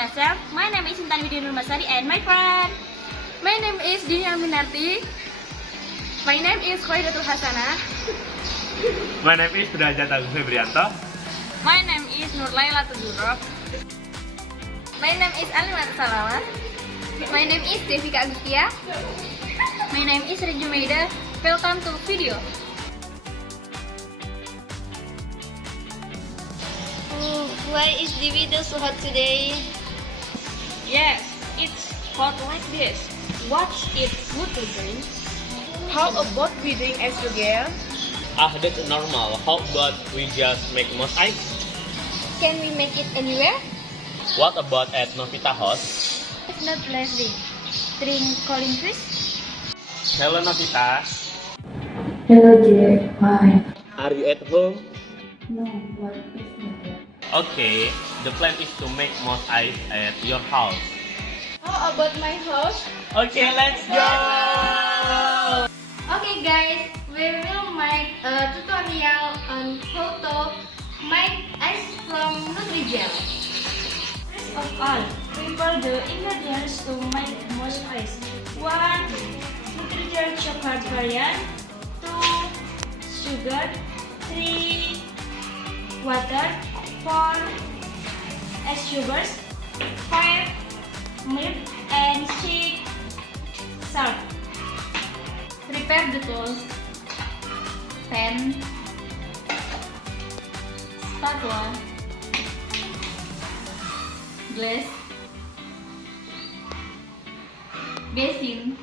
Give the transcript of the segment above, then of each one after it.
myself. My name is Intan Widi Nurmasari and my friend. My name is Dini Aminarti. My name is Khoidatul Khasanah. My name is Derajat Febriyanto. My name is Nur Lailatul Zuhroh. My name is Alimatus Salamah. My name is Defika Agustia. My name is Jumaidah. Welcome to video. Why is the video so hot today? Yes, it's hot like this. What's it good to drink? How about we drink ice together? That's normal. How about we just make most ice? Can we make it anywhere? What about at Novitasari? It's not blessing. Drink calling fish. Hello Novita. Hello dear, hi. Are you at home? No, what is matter? Okay, the plan is to make most ice at your house. How about my house? Okay, let's go! Okay guys, we will make a tutorial on how to make ice from Nutri-Gel. First of all, prepare the ingredients to make most ice. 1. Nutri-Gel chocolate variant. 2. Sugar. 3. Water. 4. Ice sugars. 5. Milk. And 6. Salt. Prepare the tools. Pen, spatula, glass, basin,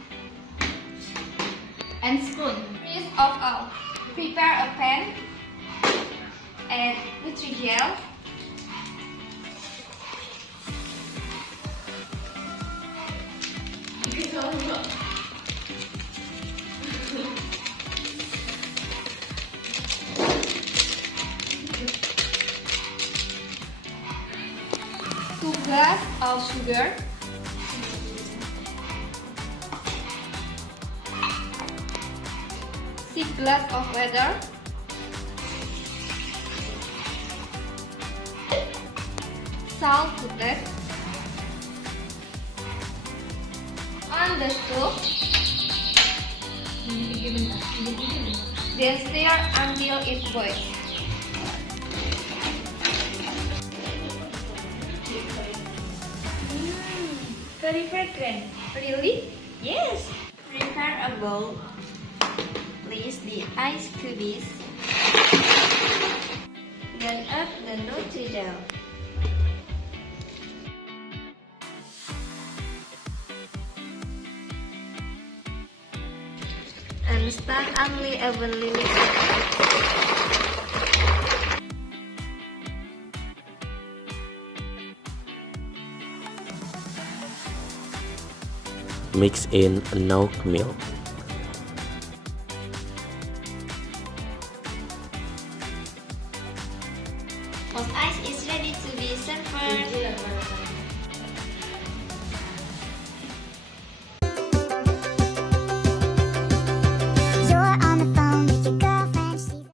and spoon. First of all, prepare a pan, add Nutri-Gel, glass of sugar, 6 glass of water, salt to taste. On the stove, then stir until it boils. Very fragrant. Really? Yes. Prepare a bowl. Place the ice cubes. Then add the Nutri-Gel. And stir only evenly mix. Mix in enough milk. Most ice is ready to be served.